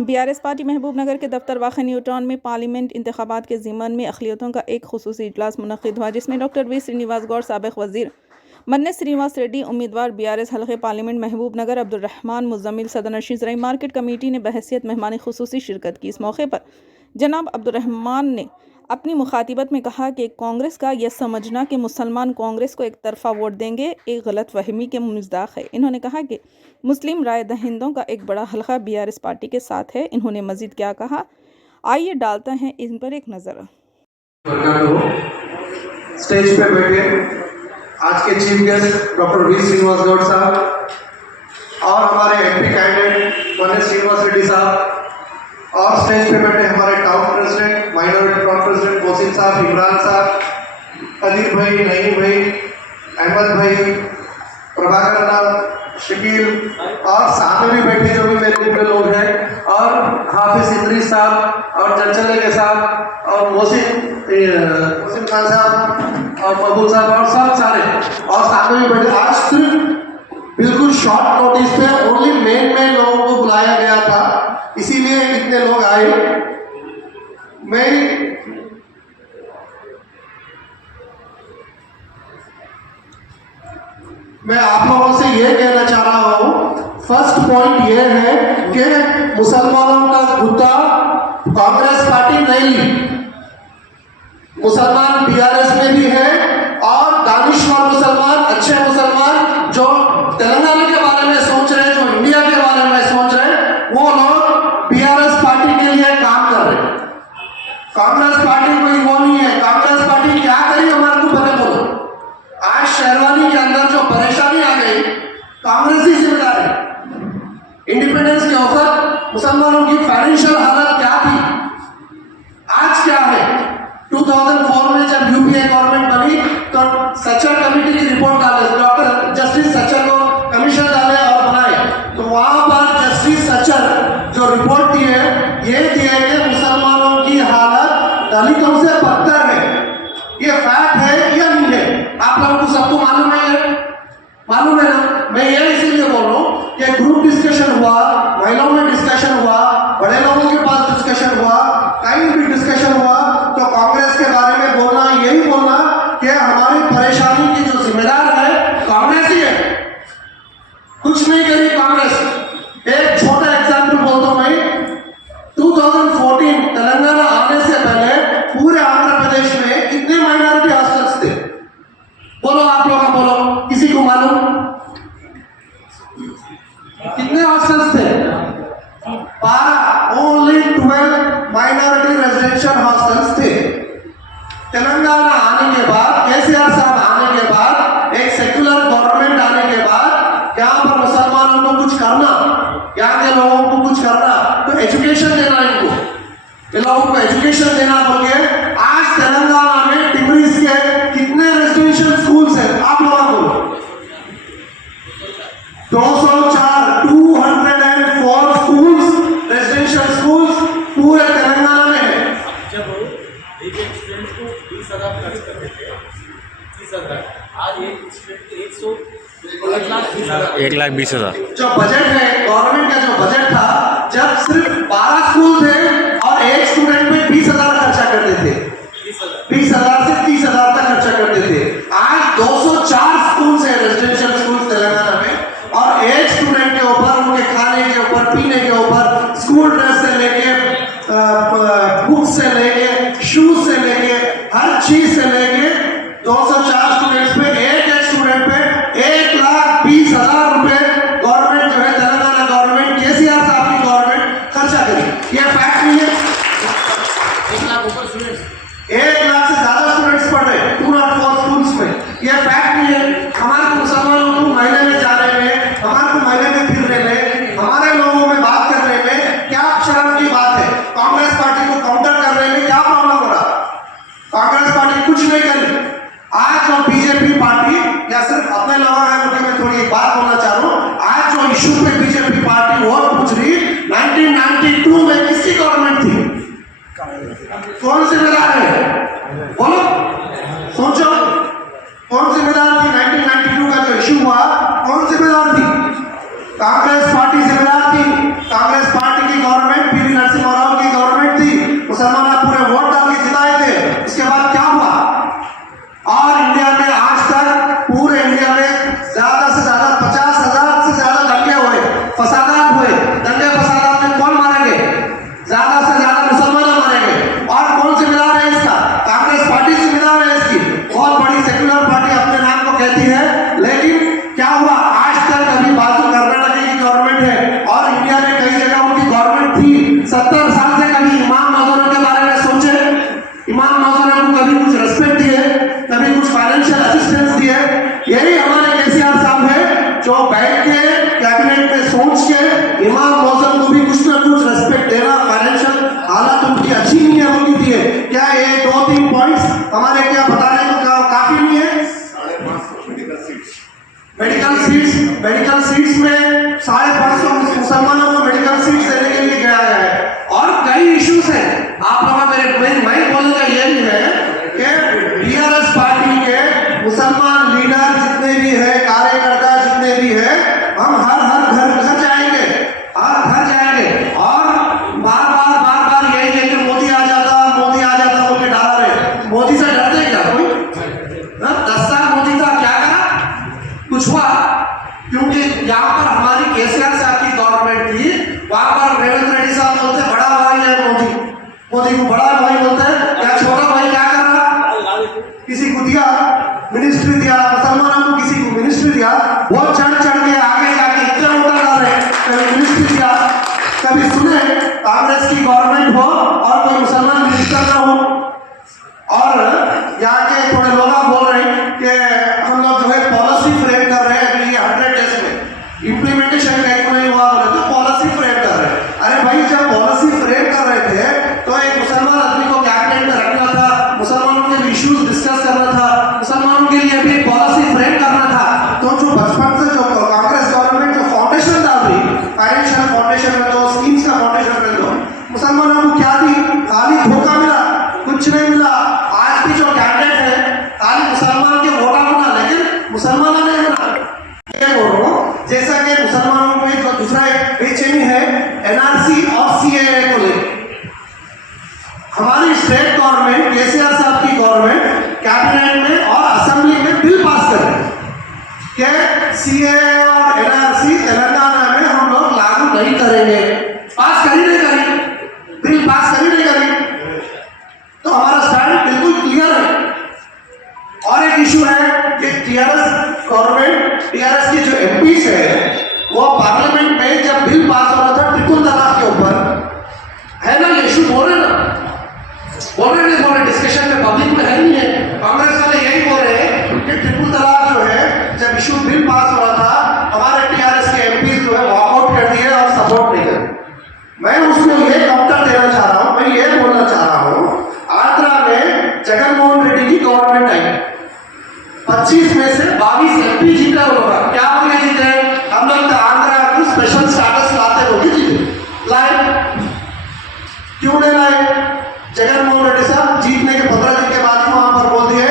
BRS party Mahbubnagar के दफ्तर वाक़ न्यू टाउन में पार्लियामेंट इंतखाबात के ज़िम्मन में अक़लियतों का एक खुसूसी इजलास मुनक़्क़िद हुआ, जिसमें डॉक्टर वी श्रीनिवास गौड़, साबिक़ वज़ीर मन्ने श्रीनिवास रेड्डी, उम्मीदवार बीआरएस हल्क़े पार्लियामेंट महबूबनगर अब्दुर्रहमान मुज़म्मिल, सदर-नशीं ज़राई मार्केट कमेटी ने बहैसियत मेहमान खुसूसी शिरकत की। इस मौके पर जनाब अब्दुर्रहमान ने अपनी मुखातिबत में कहा कि कांग्रेस का यह समझना कि मुसलमान कांग्रेस को एक तरफा वोट देंगे एक गलत फहमी के मुज़दाक़ है। इन्होंने कहा कि मुस्लिम राय दहिंदों का एक बड़ा हल्का बीआरएस पार्टी के साथ है। इन्होंने मजीद क्या कहा, आइए डालते हैं इन पर एक नज़र। स्टेज पे बैठे आज के chief guest doctor V Srinivas Goud साहब और हमारे एमपी कैंडिडेट मन्ने श्रीनिवास रेड्डी साहब, और स्टेज पे बैठे हमारे town president, minority town president Mohsin साहब, इमरान साहब, कदीर भाई, नईम भाई, अहमद भाई, प्रभाकर नाथ, शकील, और सामने भी बैठे जो भी मेरे पूरे लोग हैं, और हाफिज इंद्री साहब और चंचले के साहब और मोहसिन खान साहब और मकबूल साहब और सब सारे, और सामने भी बैठे। आज सिर्फ बिल्कुल शॉर्ट नोटिस पे ओनली मेन लोगों को बुलाया गया था, इसीलिए इतने लोग आए। मैं आप लोगों से ये कहना चाह रहा हूँ, फर्स्ट पॉइंट ये है कि मुसलमानों का मुद्दा कांग्रेस पार्टी नहीं ली, मुसलमान बीआरएस में भी है, और दानिशवर मुसलमान, अच्छे मुसलमान जो तेलंगाना के बारे में सोच रहे हैं, जो इंडिया के बारे में सोच रहे हैं, वो लोग बीआरएस पार्टी के लिए काम कर रहे हैं। कांग्रेस पार्टी कोई वो नहीं है। कांग्रेस पार्टी क्या करी हमारे को पहले बोलो। आज शेरवानी के अंदर जो परेशानी आ गई, कांग्रेस ही जिम्मेदार है। इंडिपेंडेंस के वक्त मुसलमानों की फाइनेंशियल हालत क्या थी, आज क्या है। 2004 में जब यूपीए गवर्नमेंट बनी तो सच्चर कमेटी की रिपोर्ट डाले, डॉक्टर जस्टिस सच्चर को कमीशन डाले और बनाए, तो वहां पर जस्टिस सच्चर जो रिपोर्ट दी है, ये दी है कि मुसलमानों की हालत दलितों से बदतर है। ये फैक्ट है या नहीं है? आप लोगों को सबको मालूम है, मालूम है ना। मैं ये इसीलिए बोल रहा हूँ कि ग्रुप डिस्कशन हुआ, महिलाओं में डिस्कशन हुआ, बड़े लोगों के पास डिस्कशन हुआ, कहीं भी डिस्कशन हुआ, तो कांग्रेस के बारे में बोलना, यही बोलना कि हमारी परेशानी की जो जिम्मेदार है कांग्रेस ही है, कुछ नहीं करी कांग्रेस। एक छोटा एग्जाम्पल बोलता हूँ मैं, 2014 तेलंगाना आने से पहले पूरे आंध्र प्रदेश में कितने माइनॉरिटी हॉस्टल्स थे? बोलो, आप लोग बोलो, किसी को मालूम कितने हॉस्टल्स थे? 12, ओनली 12 माइनॉरिटी रेजिडेंशियल हॉस्टल्स थे। तेलंगाना आने के बाद, केसीआर साहब आने के बाद, एक सेक्युलर गवर्नमेंट आने के बाद, यहाँ पर मुसलमानों को कुछ करना, यहाँ के लोगों को कुछ करना, तो एजुकेशन देना, इनको इन लोगों को एजुकेशन देना बोल के आज तेलंगाना में डिग्रीज के कितने रेजिडेंशियल स्कूल्स हैं? आप लोग बोलो। 204 स्कूल्स, रेजिडेंशियल स्कूल्स पूरे तेलंगाना में है। जब एक स्टूडेंट को 20,000 खर्च करते थे, 30,000, आज एक स्टूडेंट को 1,20,000 जो बजट है गवर्नमेंट का, जो बजट था, जब सिर्फ 12 स्कूल थे और एक स्टूडेंट पे 20,000 खर्चा करते थे, 20,000 से 30,000 तक खर्चा करते थे। आज 204 स्कूल्स है, रेजिडेंशियल स्कूल्स तेलंगाना में, और एक स्टूडेंट के ऊपर, उनके खाने के ऊपर, पीने के ऊपर, स्कूल ड्रेस से लेके, बुक से लेके, शूज से लेके, हर चीज से लेके 204 स्टूडेंट्स पे, एक स्टूडेंट पे 1,20,000 रुपए गवर्नमेंट जो है, तेलंगाना गवर्नमेंट, केसीआर साहब की गवर्नमेंट खर्चा करी। ये फैक्ट नहीं है। 1 लाख ऊपर स्टूडेंट्स, 1 लाख से ज्यादा स्टूडेंट्स पढ़ रहे 204 स्कूल्स में। ये फैक्ट नहीं है। हमारे मुसलमानों को महीने में जाने में, हमारे को महीने में फिरने में, हमारे लोगों में बात करने में क्या शर्म की बात है? कांग्रेस पार्टी को काउंटर करने में क्या प्रॉब्लम हो रहा? कांग्रेस पार्टी कुछ नहीं करी। आज जो बीजेपी पार्टी, या सिर्फ अपने लोगों है, मुझे मैं थोड़ी बात बोलना चाह रहा हूँ। आज जो इशू पे बीजेपी पार्टी वोट पूछ रही, 1992 में किसकी गवर्नमेंट थी? कौन जिम्मेदार है? बोलो, सोचो, कौन जिम्मेदार थी? 1992 का जो इशू हुआ, कौन जिम्मेदार थी? कांग्रेस पार्टी जिम्मेदार थी। कांग्रेस पार्टी की गवर्नमेंट कुछ ना कुछ रेस्पेक्ट देना, फाइनेंशियल हालत उनकी अच्छी नहीं है, उनकी थी क्या ये 2-3 पॉइंट्स हमारे क्या बताने को काफी नहीं है? मेडिकल सीट्स में 550 मुसलमानों को मेडिकल सीट्स देने के लिए गया है और कई इश्यूज हैं। आप लोगों मैं बोलने का ये भी है कि बीआरएस पार्टी के मुसलमान लीडर जितने भी है, कार्यकर्ता जितने भी है, हम हर घर जाएंगे, हर घर जाएंगे और बार बार यही है कि मोदी आ जाता बोल के डाला रहे। मोदी से डरते क्या कोई? 10 साल मोदी का क्या करा? कुछ हुआ? क्योंकि यहाँ पर हमारी केसीआर साहब की गवर्नमेंट थी, वहां पर रेवंत रेड्डी साहब बोलते बड़ा भाई है मोदी को बड़ा भाई बोलते हैं। क्या छोटा भाई क्या कर रहा? किसी को दिया मिनिस्ट्री, दिया मुसलमानों को, किसी को मिनिस्ट्री दिया, बहुत चढ़ के आगे जाके इतना उतर डाले, कभी मिनिस्ट्री दिया, कभी सुने कांग्रेस की गवर्नमेंट हो और कोई मुसलमान मिनिस्टर ना हो। और यहाँ के थोड़े लोग बोल रहे हैं कि हम लोग जो है पॉलिसी फ्रेम कर रहे हैं, अभी 100 डेज में इम्प्लीमेंटेशन का नहीं हुआ, बोले तो पॉलिसी फ्रेम कर रहे हैं। अरे भाई, जब पॉलिसी फ्रेम कर रहे थे तो एक मुसलमान आदमी को कैबिनेट में रखना था, मुसलमानों के इश्यूज डिस्कस करना था, मुसलमानों के लिए भी पॉलिसी फ्रेम करना था। तो जो बचपन से जो कांग्रेस गवर्नमेंट जो फाउंडेशन डाल रही, फाइनेंशियल फाउंडेशन में दो, स्कीम्स का फाउंडेशन में दो, मुसलमानों को क्या दी? खाली धोखा मिला, कुछ नहीं मिला। आज भी जो कैंडिडेट है खाली मुसलमान के वोटा बना, लेकिन मुसलमानों ने ये बोल रहा हूँ, जैसा कि मुसलमानों में जो दूसरा एक बेचैनी है एनआरसी और सीएए को लेकर, हमारी स्टेट गवर्नमेंट, केसीआर साहब की गवर्नमेंट कैबिनेट में और असेंबली में बिल पास कर रहे हैं कि सीएए और एनआरसी तेलंगाना में हम लोग लागू नहीं करेंगे। पास करी नहीं करी, बिल पास करी नहीं करी, तो हमारा स्टैंड बिल्कुल क्लियर है। और एक इशू है कि टीआरएस गवर्नमेंट, टीआरएस के जो एमपीस है, वो पार्लियामेंट में जब बिल पास हो रहा था ट्रिपल तलाक के ऊपर, है ना, ये इशू बोल रहे डिस्कशन में, पब्लिक में है नहीं है। कांग्रेस वाले यही बोल रहे हैं कि ट्रिपल तलाक जो है, जब इशू बिल पास हो रहा था, हमारे टीआरएस के एमपीस जो है वॉकआउट कर दिए और सपोर्ट नहीं कर। मैं उसको ये काउंटर देना चाह रहा हूं, मैं ये बोलना चाह रहा हूं, आंध्रा में जगनमोहन रेड्डी की गवर्नमेंट आई, 25 में से 22 एमपी जीता होगा। क्या बोले जीते? हम लोग तो आंध्रा को स्पेशल स्टेटस लाते होंगे, जीते लाए। क्यों नहीं लाए? जगनमोहन रेड्डी साहब जीतने के 15 दिन के बाद वहां पर बोल दिए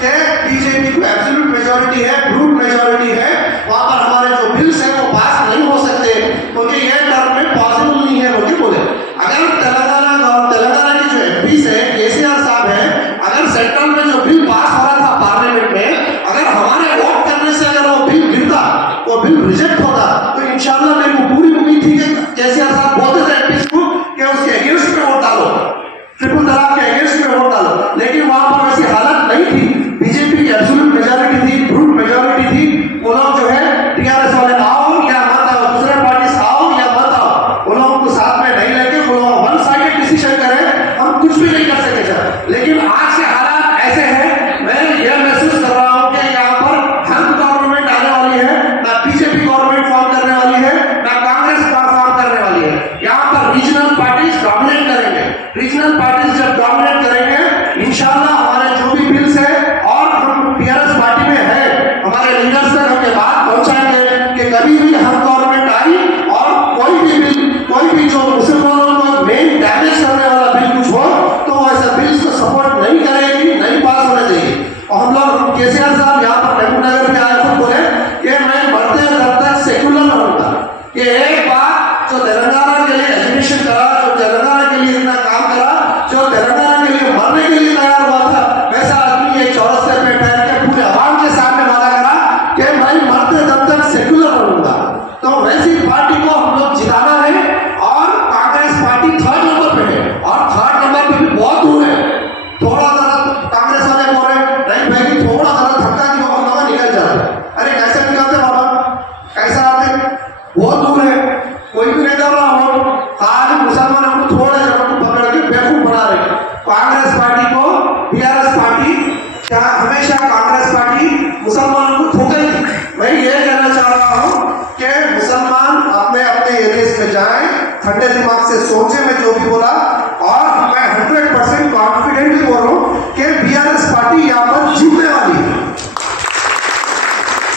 कि बीजेपी को एब्सोल्यूट मेजॉरिटी है, ब्रूट मेजॉरिटी है, वहां पर हमारे जो बिल्स है वो पास नहीं हो सकते, क्योंकि ये टर्म में पॉसिबल नहीं है बोले। अगर तेलंगाना की जो एमपीस है, केसीआर साहब है, अगर सेंट्रल में जो बिल पास हो रहा था पार्लियामेंट में, अगर हमारे वोट करने से अगर वो बिल गिरता, वो बिल रिजेक्ट होता, तो इंशाल्लाह मेरी को पूरी उम्मीद थी कि केसीआर साहब बोलते थे एमपीस को कि उसके अगेंस्ट में वोट डालो, ट्रिपल तलाक के अगेंस्ट में वोट डालो, लेकिन वहां पर वैसी हालत नहीं थी। बीजेपी की एब्सोल्यूट मेजॉरिटी थी, ब्रूट मेजॉरिटी थी। वो लोग जो है टीआरएस वाले आओ या मत आओ, दूसरे पार्टी आओ या मत आओ, वो लोगों को साथ में नहीं लेके वो लोग वन साइडेड डिसीजन करें, हम कुछ भी नहीं कर सके सर। लेकिन आज के हालात ऐसे हैं, मैं यह महसूस कर रहा हूं कि यहाँ पर हम गवर्नमेंट आने वाली है, ना बीजेपी गवर्नमेंट फॉर्म करने वाली है, ना कांग्रेस फॉर्म करने वाली है। यहाँ पर रीजनल पार्टीज डोमिनेट करेंगे। रीजनल पार्टीज जब डोमिनेट करेंगे, इंशाल्लाह हमारे जो भी बिल्स है, और हम टीआरएस पार्टी में है, हमारे लीडर्स तक हम ये बात पहुंचाएंगे कि कभी भी हम गवर्नमेंट आई और कोई भी बिल, कोई भी जो मुसलमानों को मेन डैमेज करने वाला बिल कुछ हो, तो ऐसा बिल्स को सपोर्ट नहीं करेगी, नहीं पास होने देगी। और हम लोग केसीआर साहब यहाँ पर महबूब नगर में आए तो बोले कि मैं मरते दम तक सेक्युलर रहूंगा। कि एक बात जो तेलंगाना के लिए एजुकेशन करा, जो तेलंगाना के लिए इतना काम करा, जो तेलंगाना के लिए मरने के लिए तैयार हुआ था, वैसा आदमी ये चौरस्ते पे बैठ के पूरे आवाम के सामने वादा करा कि मैं मरते दम तक सेक्युलर रहूंगा। ठंडे दिमाग से सोचे मैं जो भी बोला, और मैं 100% कॉन्फिडेंटली बोल रहा हूँ कि बीआरएस पार्टी यहाँ पर जीतने वाली है।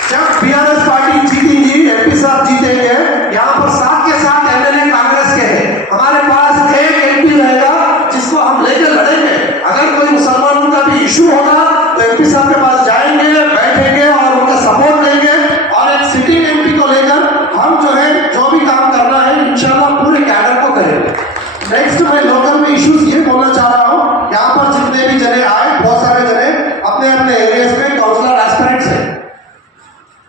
जब बीआरएस पार्टी जीतेगी, एमपी साहब जीतेंगे, यहाँ पर साथ के साथ एमएलए कांग्रेस के हैं, हमारे पास एक एमपी रहेगा जिसको हम लेकर लड़ेंगे। अगर कोई मुसलमानों का भी इशू होगा तो एमपी साहब के पास जाएंगे, बैठेंगे और उनका सपोर्ट देंगे, और एक सिटिंग एमपी को लेकर हम जो है जो भी काम करना है इंशाल्लाह पूरे कैडर को करेंगे। नेक्स्ट मैं लोकल में इश्यूज ये बोलना चाह रहा हूँ, यहाँ पर जितने भी जने आए, बहुत सारे जने अपने अपने एरियाज में काउंसलर एस्पिरेंट्स हैं।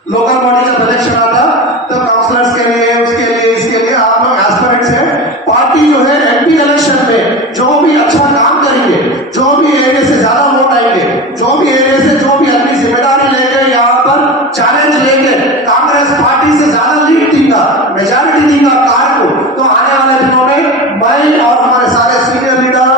लोकल बॉडी का इलेक्शन आता तो काउंसलर्स के लिए, उसके लिए, इसके लिए आप लोग एस्पिरेंट्स हैं। पार्टी जो है एमपी इलेक्शन में जो भी अच्छा काम करेंगे, जो भी एरिया से ज्यादा वोट आएंगे, जो भी एरिया से जो भी अपनी जिम्मेदारी लेके यहाँ पर चैलेंज लेके कांग्रेस पार्टी से ज्यादा लीड देगा, मेजॉरिटी देगा कार को, तो आने वाले दिनों में मैं और हमारे सारे सीनियर लीडर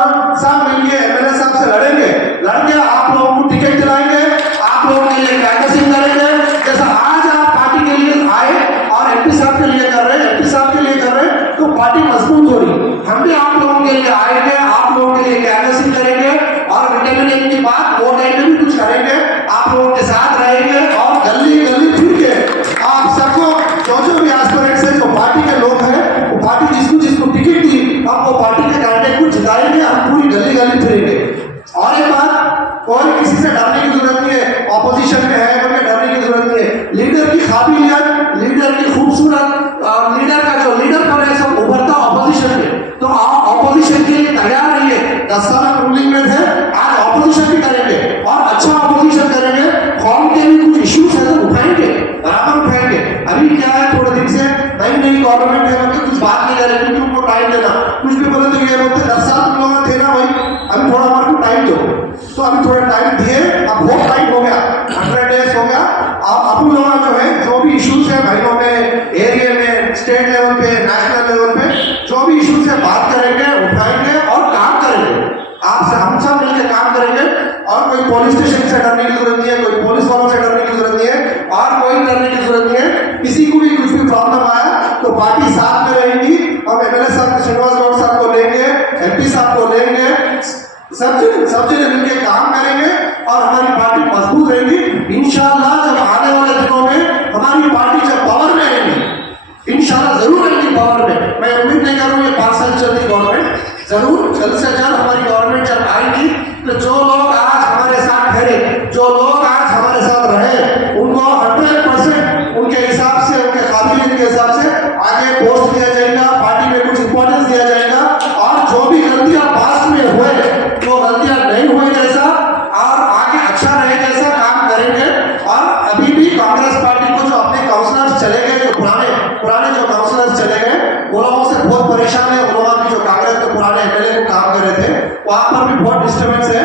सब मिलकर एमएलए साहब से लड़ेंगे। लड़के आप लोगों को टिकट दिलाएंगे, आप लोगों के लिए कैंपेनिंग करेंगे, जैसा आज आप पार्टी के लिए आए और एमपी साहब के लिए कर रहे हैं, एमपी साहब के लिए कर रहे हैं, तो पार्टी मजबूत हो रही। हम भी आप लोगों के लिए आएंगे, आप लोगों के लिए कैंपेनिंग करेंगे, और विटामिन ए की बात वो टाइम में भी कुछ करेंगे, आप लोगों के साथ रहेंगे, और गली गली फिर के आप सबको जो भी एस्पिरेंट्स है, जो पार्टी के लोग हैं, वो पार्टी जिसको जिसको टिकट दी, हम वो पार्टी के कैंडिडेट को जिताएंगे, हम पूरी गली गली फिरेंगे। और एक बात, कोई किसी से डरने की जरूरत नहीं है, ऑपोजिशन में है बोले डरने की जरूरत नहीं है। लीडर की काबिलियत, लीडर की खूबसूरत, लीडर का जो लीडर पर है सब उभरता ऑपोजिशन में, तो आप ऑपोजिशन के लिए तैयार रहिए। 10 साल रूलिंग में थे, आज ऑपोजिशन भी करेंगे और अच्छा ऑपोजिशन करेंगे। कौम के भी कुछ इश्यूज है तो उठाएंगे, बराबर उठाएंगे। अभी क्या है, थोड़े दिन से नई गवर्नमेंट है, मतलब कुछ बात नहीं करें क्योंकि उनको टाइम देना, कुछ भी बोले तो ये बोलते 10 साल तुम लोग थे ना भाई, अभी थोड़ा हमारे को टाइम दो, तो अभी थोड़ा टाइम दिए, अब बहुत टाइम हो गया, 100 डेज हो गया। अब अपन लोग जो है जो भी इश्यूज है भाइयों में, एरिया में, स्टेट लेवल पे, नेशनल लेवल पे जो भी इश्यूज है बात करेंगे, उठाएंगे और काम करेंगे। आपसे हम सब मिलकर काम करेंगे, और कोई पुलिस स्टेशन से डरने की जरूरत नहीं है, कोई पुलिस वालों से डरने की जरूरत नहीं है, और कोई डरने की जरूरत नहीं है। किसी को भी कुछ भी प्रॉब्लम आया तो पार्टी साथ में रहेगी। हम एमएलए साहब श्रीनिवास गौड़ साहब को लेंगे, एमपी साहब को लेंगे, सब जने मिलकर काम करेंगे और हमारी पार्टी मजबूत रहेगी। इंशाल्लाह जब आने वाले दिनों में हमारी पार्टी जब पावर में आएगी, इंशाल्लाह जरूर आएगी पावर में। मैं उम्मीद नहीं कर रहा हूँ ये 5 साल चलती गवर्नमेंट, जरूर जल्द से जल्द हमारी गवर्नमेंट जब आएगी तो जो लोग आज हमारे साथ खड़े, जो लोग आज हमारे साथ रहे, उनको 100% उनके हिसाब से, उनके काबिलियत के हिसाब से आगे पोस्ट दिया जाएगा, पार्टी में कुछ इंपॉर्टेंस दिया जाएगा, और जो भी गलतियां पास्ट में हुए, जो गलतियां नहीं हुई जैसा और आगे अच्छा रहे जैसा काम करेंगे। और अभी भी कांग्रेस पार्टी को जो अपने काउंसलर्स चले गए, जो पुराने जो काउंसलर्स चले गए, वो लोगों से बहुत परेशान है। वो लोग जो कांग्रेस के पुराने एमएलए को काम कर रहे थे, वहां पर भी बहुत डिस्टर्बेंस है,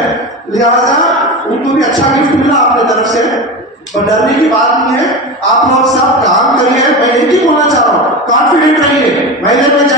लिहाजा उनको भी अच्छा गिफ्ट मिला अपने तरफ से, पर डरने की बात नहीं है। आप लोग सब काम करिए, मैं एक ही बोलना चाह रहा हूँ, कॉन्फिडेंट रहिए। महीने में